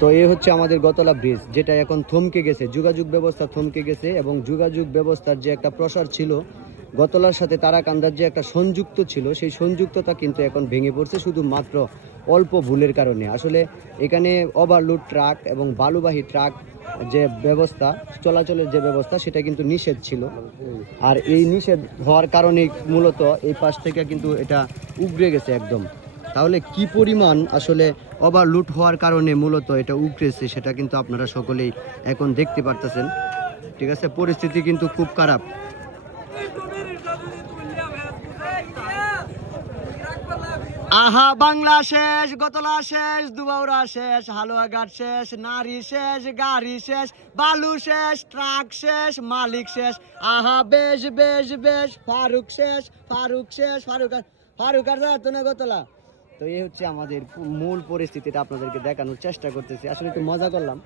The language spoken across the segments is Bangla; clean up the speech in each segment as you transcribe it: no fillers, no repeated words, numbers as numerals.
তো এই হচ্ছে আমাদের গতলা ব্রিজ, যেটা এখন থমকে গেছে, যোগাযোগ ব্যবস্থা থমকে গেছে এবং যোগাযোগ ব্যবস্থার যে একটা প্রসার ছিল, গতলার সাথে তারাকান্দার যে একটা সংযুক্ত ছিল, সেই সংযুক্ততা কিন্তু এখন ভেঙে পড়ছে শুধুমাত্র অল্প ভুলের কারণে। আসলে এখানে ওভারলোড ট্রাক এবং বালুবাহী ট্রাক যে ব্যবস্থা, চলাচলের যে ব্যবস্থা, সেটা কিন্তু নিষেধ ছিল। আর এই নিষেধ হওয়ার কারণে মূলত এই পাশ থেকে কিন্তু এটা উগড়ে গেছে একদম। তাহলে কি পরিমাণ আসলে ওভারলোড হওয়ার কারণে মূলত এটা উগড়েছে, সেটা কিন্তু আপনারা সকলেই এখন দেখতে পারতেছেন। ঠিক আছে, পরিস্থিতি কিন্তু খুব খারাপ। আহা, বাংলা শেষ, গতলা শেষ, দুবাউরা শেষ, হালুয়াঘাট শেষ, নারী শেষ, গাড়ি শেষ, বালু শেষ, ট্রাক শেষ, মালিক শেষ। আহা, বেশ বেশ বেশ, ফারুক শেষ, ফারুক শেষ, ফারুক আর তো না গতলা। তো এই হচ্ছে আমাদের মূল পরিস্থিতিটা আপনাদেরকে দেখানোর চেষ্টা করতেছি, আসলে একটু মজা করলাম।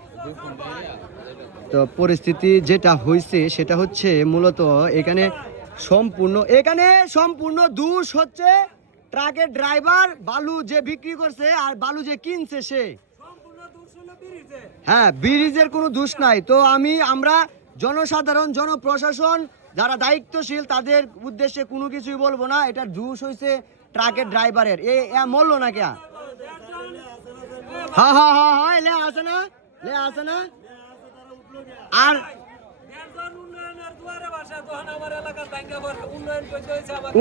তো পরিস্থিতি যেটা হয়েছে সেটা হচ্ছে মূলত এখানে সম্পূর্ণ দোষ হচ্ছে ট্রাকের ড্রাইভার, বালু যে বিক্রি করছে আর বালু যে কিনছে সে। হ্যাঁ, ব্রিজের কোনো দোষ নাই। তো আমরা জনসাধারণ, জনপ্রশাসন যারা দায়িত্বশীল, তাদের উদ্দেশ্যে কোনো কিছুই বলবো না। এটা দোষ হয়েছে ট্রাকের ড্রাইভারের। মরলো না কে? হ্যাঁ হ্যাঁ হ্যাঁ হ্যাঁ, লে আসে না। আর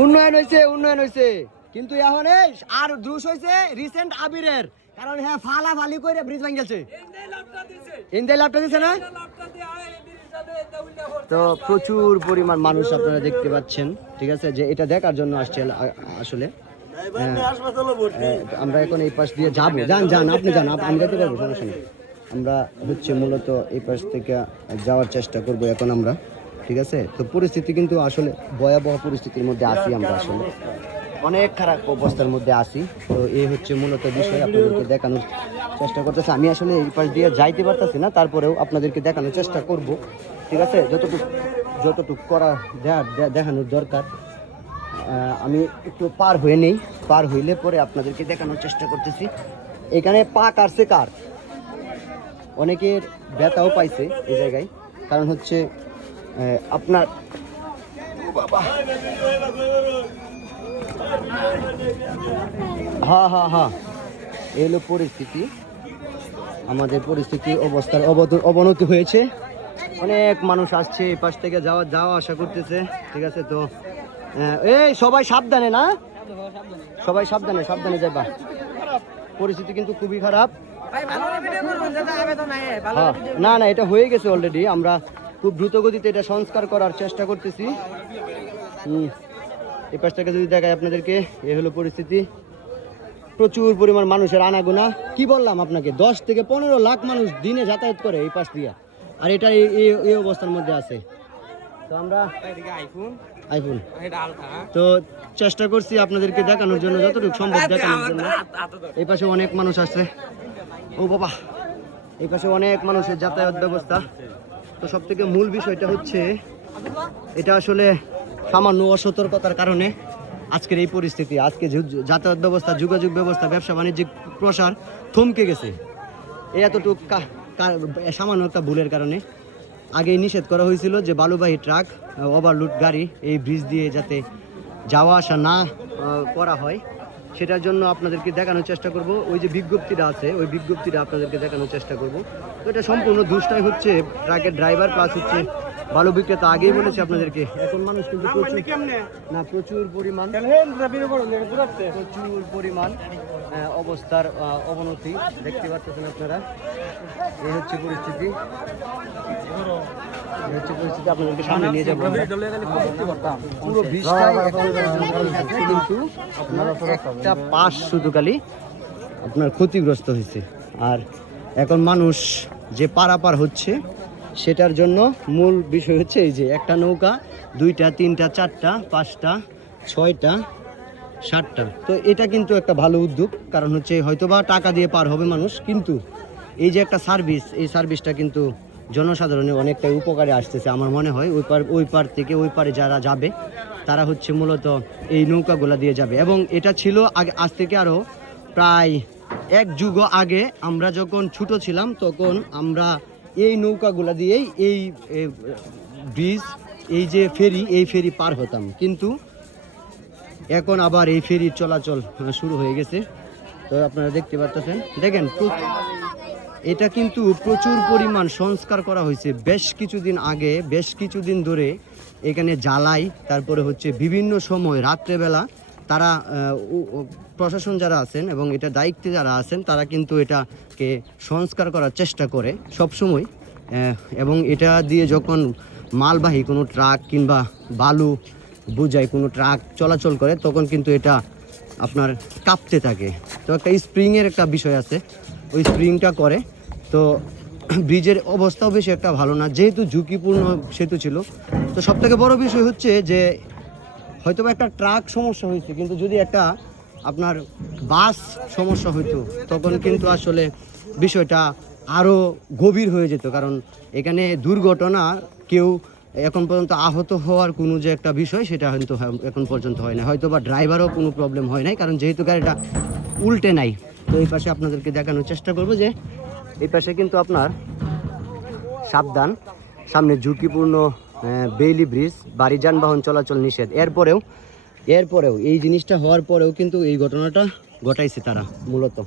উন্নয়ন হয়েছে কিন্তু এখন আর দোষ হয়েছে রিসেন্ট আবিরের, কারণ হ্যাঁ ফালাফালি করে ব্রিজ ভাঙিয়েছে। ইন্দাই লাভটা দিছে না? তো প্রচুর পরিমাণ মানুষ আপনারা দেখতে পাচ্ছেন। ঠিক আছে, যে এটা দেখার জন্য আসছে আসলে। আমরা এখন এই পাশ দিয়ে যাবো। যান আপনি যান, আমি যেতে পারবো, সমস্যা নেই। আমরা হচ্ছে মূলত এই পাশ থেকে যাওয়ার চেষ্টা করব এখন আমরা। ঠিক আছে, তো পরিস্থিতি কিন্তু আসলে ভয়াবহ পরিস্থিতির মধ্যে আছি আমরা, আসলে অনেক খারাপ অবস্থার মধ্যে আছি। তো এই হচ্ছে মূলত বিষয়, আপনাদেরকে দেখানোর চেষ্টা করতেছি। আমি আসলে এই পাশ দিয়ে যাইতে পারতেছি না, তারপরেও আপনাদেরকে দেখানোর চেষ্টা করব। ঠিক আছে, যতটুকু করা দেখানোর দরকার। আমি একটু পার হয়ে নেই, পার হইলে পরে আপনাদেরকে দেখানোর চেষ্টা করতেছি। এখানে পা কাটছে কার, অনেকের ব্যথাও পাইছে এই জায়গায়, কারণ হচ্ছে আপনার হ্যাঁ এই হলো পরিস্থিতি। আমাদের পরিস্থিতি অবস্থার অবনতি হয়েছে। অনেক মানুষ আসছে এই পাশ থেকে যাওয়া আসা করতেছে। ঠিক আছে, তো এই সবাই সাবধানে, না সবাই সাবধানে যাবা। পরিস্থিতি কিন্তু খুবই খারাপ। না এটা হয়ে গেছে অলরেডি। আমরা খুব দ্রুত গতিতে এটা সংস্কার করার চেষ্টা করতেছি। এই পাশ থেকে যদি দেখায় আপনাদেরকে, এ হলো পরিস্থিতি। প্রচুর পরিমাণ মানুষের আনাগোনা। কি বললাম আপনাকে, 10 থেকে 15 লাখ মানুষ দিনে যাতায়াত করে এই পাশ দিয়ে, আর এটা এই অবস্থার মধ্যে আছে। তো আমরা আইফোন তো চেষ্টা করছি আপনাদেরকে দেখানোর জন্য, যতটুকু সম্ভব দেখানোর জন্য। এই পাশে অনেক মানুষ আছে, ও বাবা, এই পাশে অনেক মানুষের যাতায়াত ব্যবস্থা। তো সব থেকে মূল বিষয়টা হচ্ছে এটা আসলে সামান্য অসতর্কতার কারণে আজকের এই পরিস্থিতি। আজকে যাতায়াত ব্যবস্থা, যোগাযোগ ব্যবস্থা, ব্যবসা বাণিজ্যিক প্রসার থমকে গেছে এই এতটুকু সামান্য একটা ভুলের কারণে। আগেই নিষেধ করা হয়েছিল যে বালুবাহী ট্রাক, ওভারলোড গাড়ি এই ব্রিজ দিয়ে যাতে যাওয়া আসা না করা হয়, সেটার জন্য আপনাদেরকে দেখানোর চেষ্টা করব। ওই যে বিজ্ঞপ্তিটা আছে, ওই বিজ্ঞপ্তিটা আপনাদেরকে দেখানোর চেষ্টা করব। তো এটা সম্পূর্ণ দোষটাই হচ্ছে ট্রাকের ড্রাইভার প্লাস হচ্ছে বালু বিক্রেতা। আগেই বলেছি আপনাদেরকে, এখন মানুষ কিন্তু প্রচুর পরিমাণ অবস্থার অবনতি দেখতে পাচ্ছেন আপনারা। এই হচ্ছে পরিস্থিতি, আপনাদেরকে সামনে নিয়ে যাবো। পুরো কিন্তু একটা পাশ শুধু খালি আপনার ক্ষতিগ্রস্ত হয়েছে। আর এখন মানুষ যে পারাপার হচ্ছে, সেটার জন্য মূল বিষয় হচ্ছে এই যে একটা নৌকা 2টা 3টা 4টা 5টা 6টা 7টা। তো এটা কিন্তু একটা ভালো উদ্যোগ, কারণ হচ্ছে হয়তোবা টাকা দিয়ে পার হবে মানুষ, কিন্তু এই যে একটা সার্ভিস, এই সার্ভিসটা কিন্তু জনসাধারণের অনেকটাই উপকারে আসতেছে আমার মনে হয়। ওই পার থেকে ওই পারে যারা যাবে, তারা হচ্ছে মূলত এই নৌকাগুলা দিয়ে যাবে। এবং এটা ছিল আজ থেকে আরও প্রায় এক যুগ আগে আমরা যখন ছোট ছিলাম তখন আমরা এই নৌকাগুলা দিয়েই এই ব্রিজ, এই যে ফেরি, এই ফেরি পার হতাম, কিন্তু এখন আবার এই ফেরির চলাচল শুরু হয়ে গেছে। তো আপনারা দেখতে পাচ্ছেন, দেখেন এটা কিন্তু প্রচুর পরিমাণ সংস্কার করা হয়েছে বেশ কিছুদিন আগে, বেশ কিছুদিন ধরে এখানে জ্বালাই, তারপরে হচ্ছে বিভিন্ন সময় রাত্রেবেলা তারা প্রশাসন যারা আছেন এবং এটা দায়িত্বে যারা আছেন তারা কিন্তু এটাকে সংস্কার করার চেষ্টা করে সব সময়। এবং এটা দিয়ে যখন মালবাহী কোনো ট্রাক কিংবা বালু বোঝাই কোনো ট্রাক চলাচল করে তখন কিন্তু এটা আপনার কাঁপতে থাকে। তো একটা স্প্রিংয়ের একটা বিষয় আছে, ওই স্প্রিংটা করে। তো ব্রিজের অবস্থাও বেশি একটা ভালো না, যেহেতু ঝুঁকিপূর্ণ সেতু ছিল। তো সবথেকে বড় বিষয় হচ্ছে যে হয়তো একটা ট্রাক সমস্যা হয়েছে, কিন্তু যদি একটা আপনার বাস সমস্যা হইতো তখন কিন্তু আসলে বিষয়টা আরও গভীর হয়ে যেত। কারণ এখানে দুর্ঘটনা কেউ এখন পর্যন্ত আহত হওয়ার কোনো যে একটা বিষয় সেটা হয়তো এখন পর্যন্ত হয় না, হয়তো বা ড্রাইভারও কোনো প্রবলেম হয় নাই, কারণ যেহেতু গাড়িটা উল্টে নাই। তো এই পাশে আপনাদেরকে দেখানোর চেষ্টা করবো যে এই পাশে কিন্তু আপনার সাবধান, সামনে ঝুঁকিপূর্ণ বেইলি ব্রিজ, বাড়ি যানবাহন চলাচল নিষেধ। এরপরেও এই জিনিসটা হওয়ার পরেও কিন্তু এই ঘটনাটা ঘটাইছে তারা মূলত।